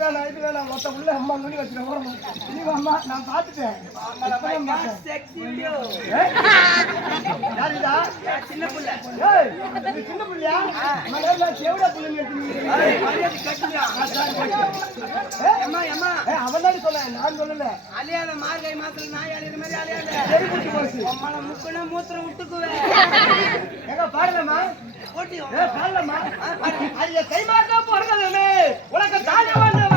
நான் மொத்த உள்ள அம்மா நுனி வச்சுருக்கேன். நீ அம்மா நான் பார்த்துட்டேன். யாருடா சின்ன புள்ள? சின்ன புள்ளையா? எவ்வளோ புள்ளைங்க அவன் தான் சொன்னேன், நான் சொல்லல. அலையாத மார்கை மாத்திரம் நாய் அலையிற மாதிரி அலையாத. அம்மாவை முக்குன மூத்திரம் விட்டுக்குவேன். எங்க பாடலம்மா போட்டி பாடலம்மா. அது கை மாத்தா போறதுமே உனக்கு தாண்டி வந்தவன்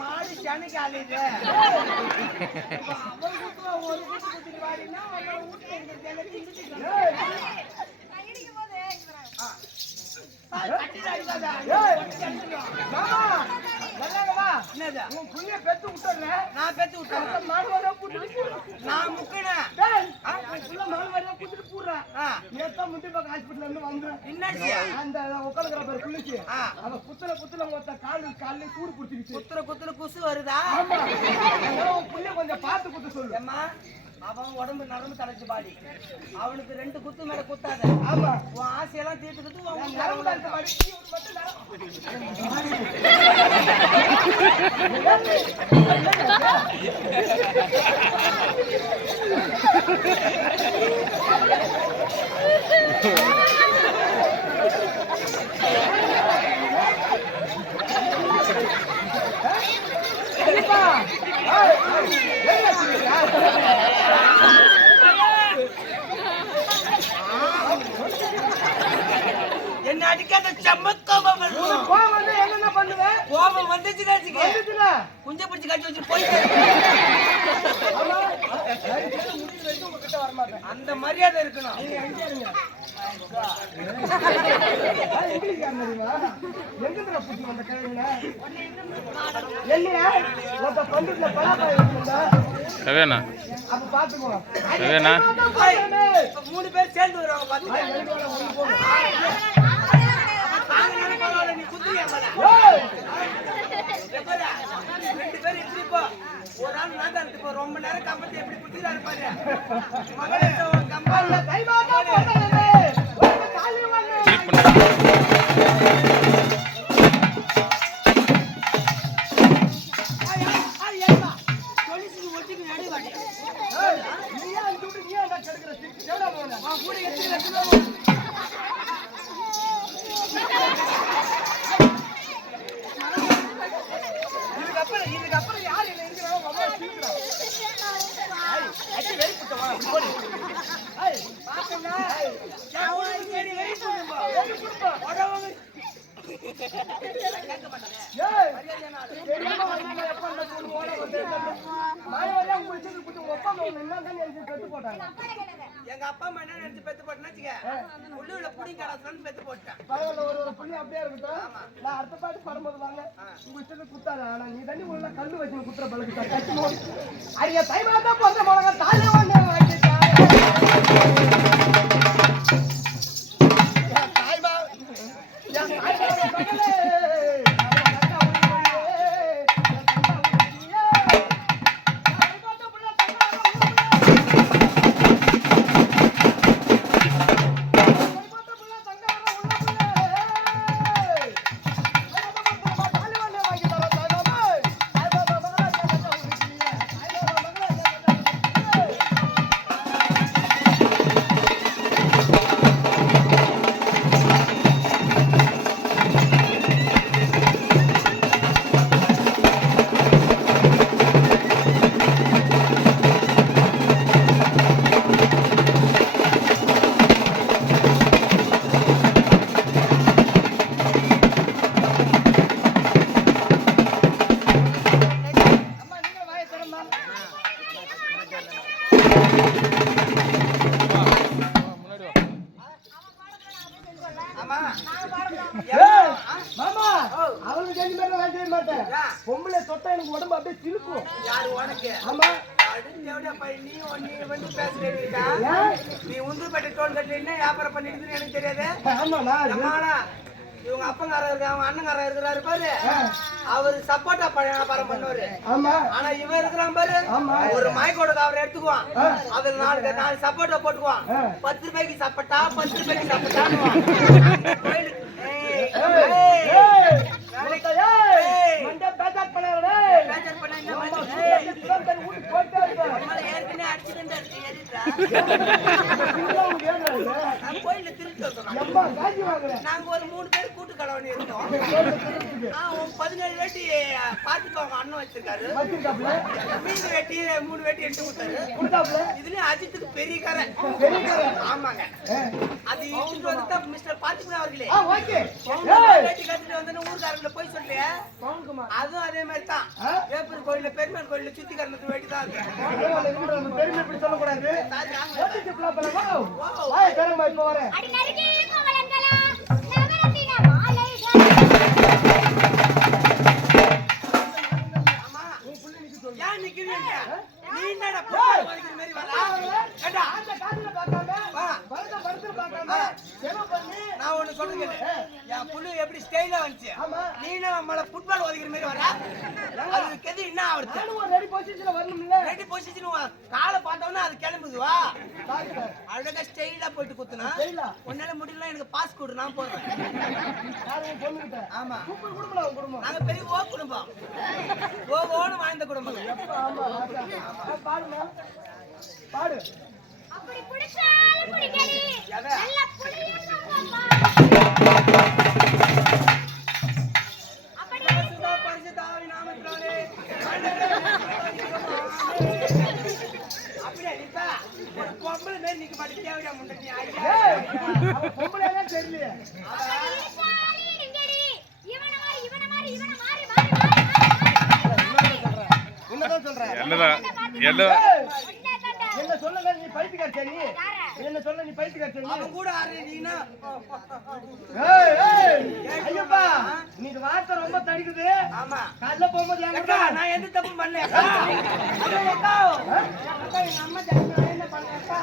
மாடி சனைக்கு அலையுது. ஒரு குட்டி வாடினா நான் பெத்து விட்டேன். நான் முக்கினேன் முட்டி பக்கம் ஹாஸ்பிட்டல் இருந்து வந்து அந்த உட்காந்துக்கிற பேர் குளிச்சு அந்த குத்துல குத்துல மொத்த காலு சூடு குடிச்சிருச்சு. குத்துல குசு வருதா? புள்ள கொஞ்சம் பார்த்து குத்து சொல்லு. அவன் உடம்பு நரம்பு தலைச்சு பாடி, அவனுக்கு 2 குத்து மேல குத்தாத. ஆமா உன் ஆசையெல்லாம் தீர்த்துக்கிட்டு நரம்பு தலைச்சு பாடி என்ன அடிக்காத செம்மக்கோபம் என்ன பண்ணுவேன்? கோபம் வந்துச்சுன்னா குஞ்ச பிடிச்சி கட்டி வச்சு போயிட்டு அந்த மரியாதை இருக்கணும். அப்ப பாத்துக்கோ 3 பேர் சேர்ந்து வருவாங்க. நீ குத்துறியா? 2 பேர் இப்படி போ, ஒரு ஆள் நாட்டா இருக்கு. ரொம்ப நேரம் கம்பத்தை எப்படி குத்திரா இருப்பாரு மகளே. கம்பால கை இதுக்கப்புறம் யாரு என்ன எங்க அப்பா அம்மா என்ன நினைச்சு பெத்து போட்டேன்னு உள்ளூர்ல புடி கடாசன்னு பெத்து போட்டேன். ஒரு புள்ளி அப்படியே இருக்கட்டும். நான் அடுத்த பாட்டு படும்போது வாங்க உங்க இஷ்டத்துக்கு குத்தாத. ஆனா நீ தண்ணி உள்ள கல்லு வச்சு குத்துற பழகு ஐயா தைமாத்தா போட்ட போலங்க தாலி வாங்க பொம்பளை தொட்டா எனக்கு உடம்பு அப்படியே சிலுக்கும். யாரு உனக்கு? ஆமா நீ உந்துப்பேட்டை டோல் கட்டு என்ன வியாபாரம் பண்ணிட்டு எனக்கு தெரியாது. இவங்க அப்பங்கார இருக்க அவங்க அண்ணங்கார இருக்கிறாரு பாரு அவரு சப்போட்டா பழம் வியாபாரம் பண்ணுவாரு ஆமா ஆனா இவன் இருக்கிறான் பாரு ஒரு மாய்க்கோட அவரை எடுத்துக்குவான் அதுல நாலு சப்போட்டா போட்டுக்குவான் 10 ரூபாய்க்கு சப்போட்டா 10 ரூபாய்க்கு சப்போட்டான்னு கோயில திருட்டு நாங்க ஒரு 3 பேர் கூட்டு கலவணி இருந்தோம் 17 வேட்டி பாத்துக்கோங்க அண்ணன் வச்சிருக்காரு மீன் வேட்டி 3 வேட்டி எடுத்து கொடுத்தாரு இதுலயும் அஜித்துக்கு பெரிய கரை ஆமாங்க அது இட்டு வந்து மிஸ்டர் பாத்துக்கணும் அவர்களே வேட்டி கட்டிட்டு வந்து ஊர்காரங்கள போய் சொல்லி அதுவும் அதே மாதிரி தான் வேப்பூர் கோயில பெருமாள் கோயில சுத்தி கரணத்து வேட்டி தான் பெருமை இப்படி சொல்லக்கூடாது நான் ஒண்ணு சொல்றேன் என் புள்ளு எப்படி ஸ்டைலா வந்துச்சு நீனும் நம்மள ஃபுட்பால் ஒதுக்கிற மாதிரி வர அதுக்கு எது என்ன ஆகுது ரெடி பொசிஷன்ல வரணும்ல ரெடி பொசிஷன் காலை பார்த்தோம்னா அது கிளம்புதுவா அழகா ஸ்டைலா போயிட்டு குத்துனா உன்னால முடியல எனக்கு பாஸ் கொடு நான் போறேன் ஆமா குடும்பம் நாங்க பெரிய ஓ குடும்பம் ஓன்னு வாழ்ந்த குடும்பம் பாடுமா பாடு அப்படி புடிச்சாலும் புடிக்கடி நல்ல புடியங்கப்பா அப்படி சுதா பரிசுத்தாவி நாமத்தினாலே அப்படியே நிப்பா ஒரு பொம்பளை மேல நிக்க மாட்டே தேவையா முண்டை ஐயா அவ பொம்பளையே தெரியல இவன மாறி என்னதான் சொல்ற என்ன சொல்லுங்க நீ பைத்தியக்கார சரி என்ன சொல்ல நீ பைத்தியக்கார சரி அவன் கூட ஆறு நீனா ஐயப்பா நீ வார்த்தை ரொம்ப தடிக்குது ஆமா காலைல போகும்போது அக்கா நான் எந்த தப்பு பண்ணல அக்கா அக்கா எங்க அம்மா ஜாஸ்தி என்ன பண்ணக்கா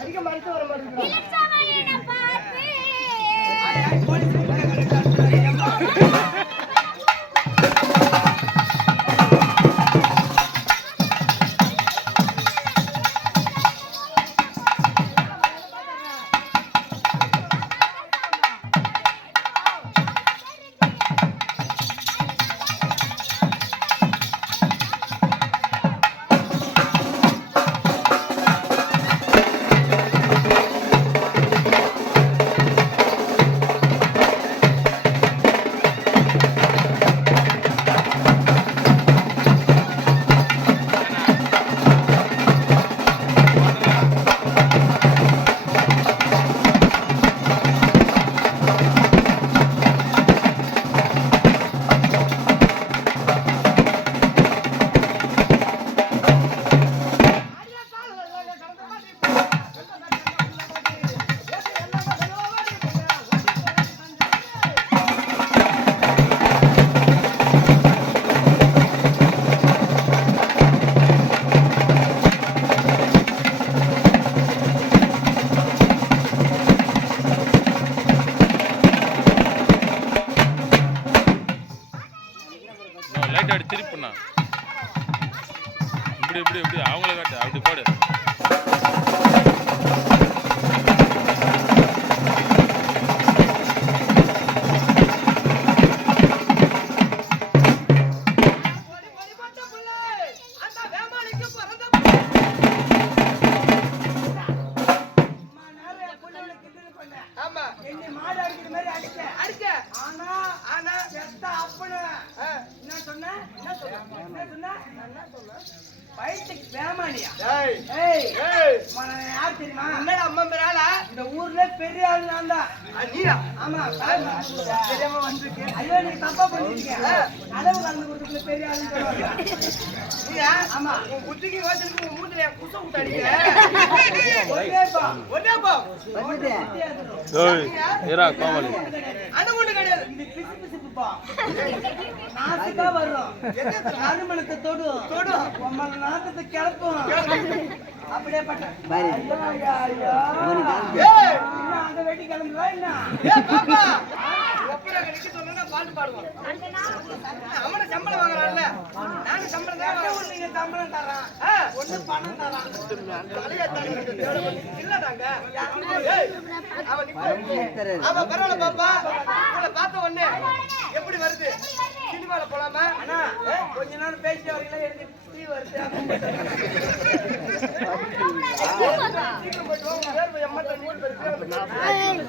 அதிக மனசு வர மாட்டேங்குது இலச்சவாயன பார்த்து போலீஸ் திருப்பிண்ணா இப்படி அவங்கள காட்டு அப்படி பாடு இந்த ஊர்ல பெரிய ஆளு நான் தான். ஆமா தெரியாம வந்திருக்கேன். ஐயோ நீ தப்பா பண்ணிருக்கீங்க. அளவு கலந்து கொடுத்துட்டு பெரிய ஆளுன்னு சொல்லுவாங்க. ஆமா உன் புத்திக்கு யோசனைக்கு உன் மூஞ்சில குச விட்டு அடிக்க. ஒரே பா கோமலி அது ஒண்ணு கிடையாது. இந்த பிசு பிசுப்பா நாசுக்கா வரும். நறுமணத்தை தொடும் உம்ம நாத்தத்தை கிளப்பும். அப்படியே பட்ட அந்த வெட்டி கிளம்புவா என்ன அப்பா நிக்க சொன்னா பாட்டு பாடுவான். அண்ணனா அவன சம்பளம் வாங்குறான்ல. நானும் சம்பளம் தான் வாங்குறேன். நீங்க சம்பளம் தரான் ஒண்ணு பணம் தரான் இல்லடாங்க. அவன் நிக்க. அவன் பரவாயில்ல பாப்பா. உங்களை பார்த்த உடனே எப்படி வருது? சினிமால போலாமா? அண்ணா கொஞ்ச நேரம் பேசிட்டு வரீங்களா எனக்கு டீ வருது சீக்கிரம் போயிட்டு வா. உங்க வேர்வை எம்மா தண்ணி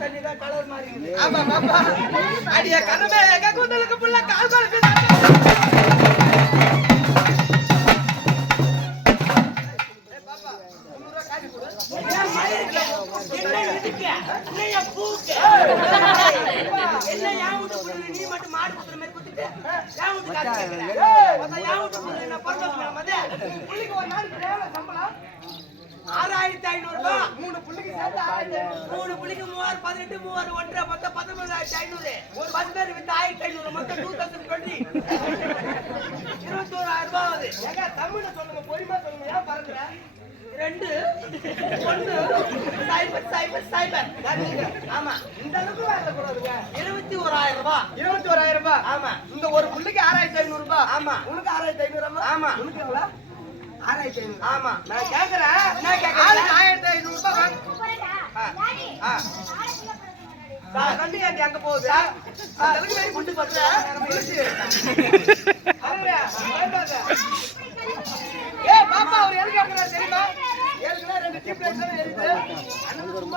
தண்ணி தான் கலர் மாதிரி இருக்குது. ஆமா பாப்பா. அடிய கனவே எங்க கூந்தலுக்கு புள்ள கால் காலுக்கு பாப்பா 300 ரூபாய் காசு கொடு. என்ன இதுக்கு? என்னையா பூக்கு? என்ன யா வீட்டு புள்ள நீ மட்டும் மாடு குத்துற மாதிரி குத்திட்டு யா வீட்டு காசு கேக்குற? மொத்தம் யா வீட்டு புள்ள என்ன பரவாயில்ல மேடம் அது? புள்ளிக்கு ஒரு நாளைக்கு எவ்வளவு சம்பளம்? 6500 ரூபாய். 3 புள்ளிக்கு சேர்த்து 1000. 3 புள்ளிக்கு 3000 18 3000 ஒன்றரை மொத்தம் 19500. ஒரு 10 பேர் வித்து 1500 மொத்தம் 2020. 21000 ரூபாய் ஆகுது. ஏங்க தமிழ்ல சொல்லுங்க, பொறுமையா சொல்லுங்க. ஏன் பறக்குற? 2 1 சைபர் சைபர். ஆமா இந்த அளவுக்கு வேலை கூடாதுங்க. 21000 ரூபாய். 21000 ரூபாய். ஆமா இந்த ஒரு புள்ளிக்கு 6500 ரூபாய். ஆமா. உனக்கு 6500 ஆமா. உனக்கு எவ்வளவு? 6500. ஆமா. நான் கேக்குறேன். என்ன கேக்குறீங்க? ஆளுக்கு 1500 ரூபாய் வாங்க. போறடா டாடி ஆ. நாளைக்கு போறேன் வண்டி ஏண்டி அங்க போகுது? அந்த அளவுக்கு வெளிய கொண்டு போற. ஏய் பாப்பா, அவர் எதுக்கு கேக்குறாரு தெரியுமா? ஏற்கனவே 2 டீப் லைட்ஸ் எல்லாம் எரியுது. அண்ணனுக்கு ரொம்ப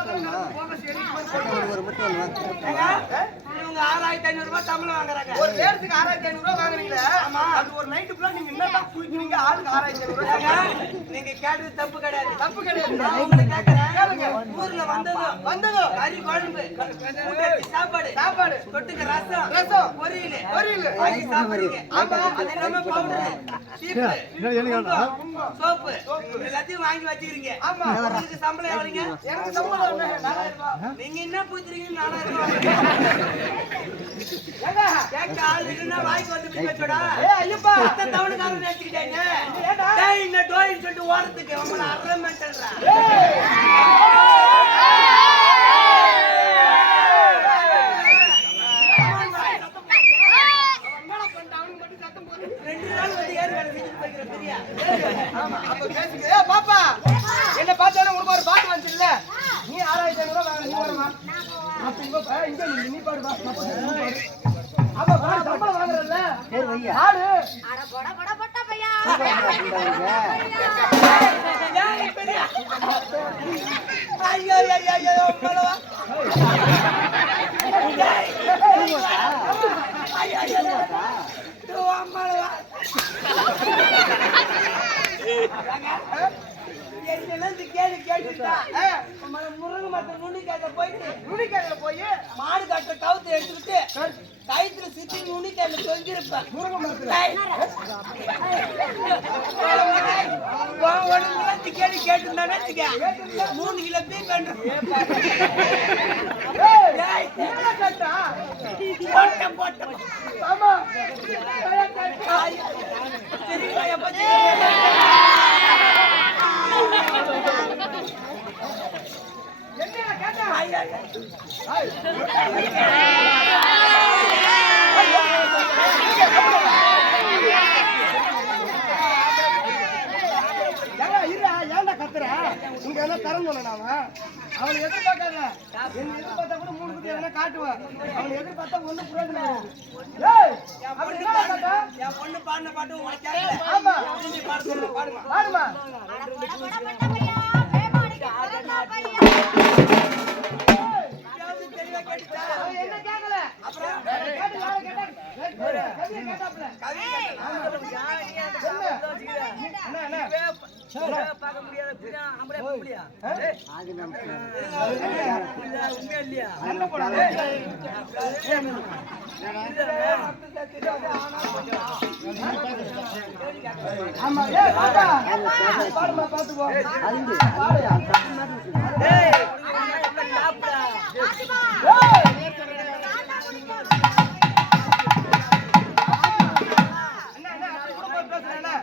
போகஸ் ஏங்க, இவங்க 6500 ரூபாய் சம்பளம் வாங்குறாங்க. ஒரு பேருக்கு 6500 ரூபாய் வாங்குறீங்களே. ஆமா. அது ஒரு நைட் ஃபுல்லா நீங்க என்னதான் குடிக்கிறீங்க? ஆளுக்கு 6500 ரூபாய். ஏங்க, நீங்க கேட்டது தப்பு கிடையாது. தப்பு கிடையாது. நான் உங்களை கேட்கிறேன். கேளுங்க. ஊர்ல வந்ததும் கறி குழம்பு ஊட்டச்சி சாப்பாடு தொட்டுக்க ரசம் பொரியல் வாங்கி சாப்பிடுறீங்க. ஆமா. அது இல்லாம பவுடர் சீப்பு சோப்பு எல்லாத்தையும் வாங்கி வச்சுக்கிறீங்க. ஆமா. உங்களுக்கு சம்பளம் எவ்வளவுங்க? எனக்கு சம்பளம் என்ன? 4000 ரூபாய். நீங்க என்ன பூத்துறீங்க? 4000 ரூபாய். ஏங்க, கேட்க ஆள் இல்லைன்னா வாய்க்கு வந்து போய் வச்சோடா. ஏய் ஐயப்பா, அத்தை தவணுக்காரன் நினைச்சுக்கிட்டாங்க. ஏண்டா? டேய் இந்த டோயின்னு சொல்லிட்டு ஓரத்துக்கு அவங்கள அரமெண்டல்றா. என்னடா பண்ணிட்ட? அவனுக்கு மட்டும் சத்தம் போடுது. 2 நாள் வந்து ஏறு வேலை செஞ்சுட்டு போய்க்கிற பெரியா. ஆமா, அப்ப பேசுங்க. ஏய் பாப்பா, என்ன பார்த்தாலும் உனக்கு ஒரு பாட்டு வந்துச்சுல்ல? நீ 6500 ரூபாய் வாங்க. நீ வரமா? அப்ப இங்க நீ பாடு வா. அப்ப பாடு சம்பளம் வாங்குறல்ல? ஆடு. அட போட போட போட்ட பையா ஏய் பெரியா. ஐயோ ஐயோ ஐயோ மலவா. ஐயோ ஐயோ. தூ அம்மலவா. என்னெல்லாம் கேட்டுட்டா முருங்க மரத்தை நுண்ணிக்காய்ல போயிட்டு நுனிக்காயில போய் மாடு கட்ட கவுத்து எடுத்துக்கிட்டு கயிற்றுல சித்தி நுண்ணிக்காய்ல தொங்கிருப்பேன். முருங்கை மரத்துல. கேட்டுருந்தானே 3 கிலோ பீ கண்டு ஏய், என்னடா கட்டா? போட்ட ஆமா. சரிங்களா எப்ப என்னடா கேட்டா? ஏன்டா கத்துற? இங்க என்ன தரம் சொன்னாம அவனை எதிர்பார்க்காத. என்ன எதிர்பார்த்தா கூட 3 குட்டி எதனா காட்டுவேன். அவனை எதிர்பார்த்தா ஒண்ணும் பிரயோஜனம் கிடையாது. ஏய், அப்படி என்னடா கட்டா? என் பொண்ணு பாடின பாட்டு உங்களுக்கு கேட்கல. ஆமா. நீ பாட சொல்ல பாடுமா. பாடுமா. அட போட போட போட்ட பையா வேமாடிக்கு போடா பையா யாவது தெளிவா கேட்டுச்சா? அவன் என்ன கேட்கல. அப்புறம் கேட்டு யாரை கேட்டா? கவியை கேட்டாப்ல. கவி கேட்டா. பார்க்க முடியாத சண்டை போடாத. ஆமா. ஏய் பாப்பா, பாடுமா பாத்துக்கோ. பாடுயா. ஏய், என்ன அப்படி கூட போய் பேசுறேன்.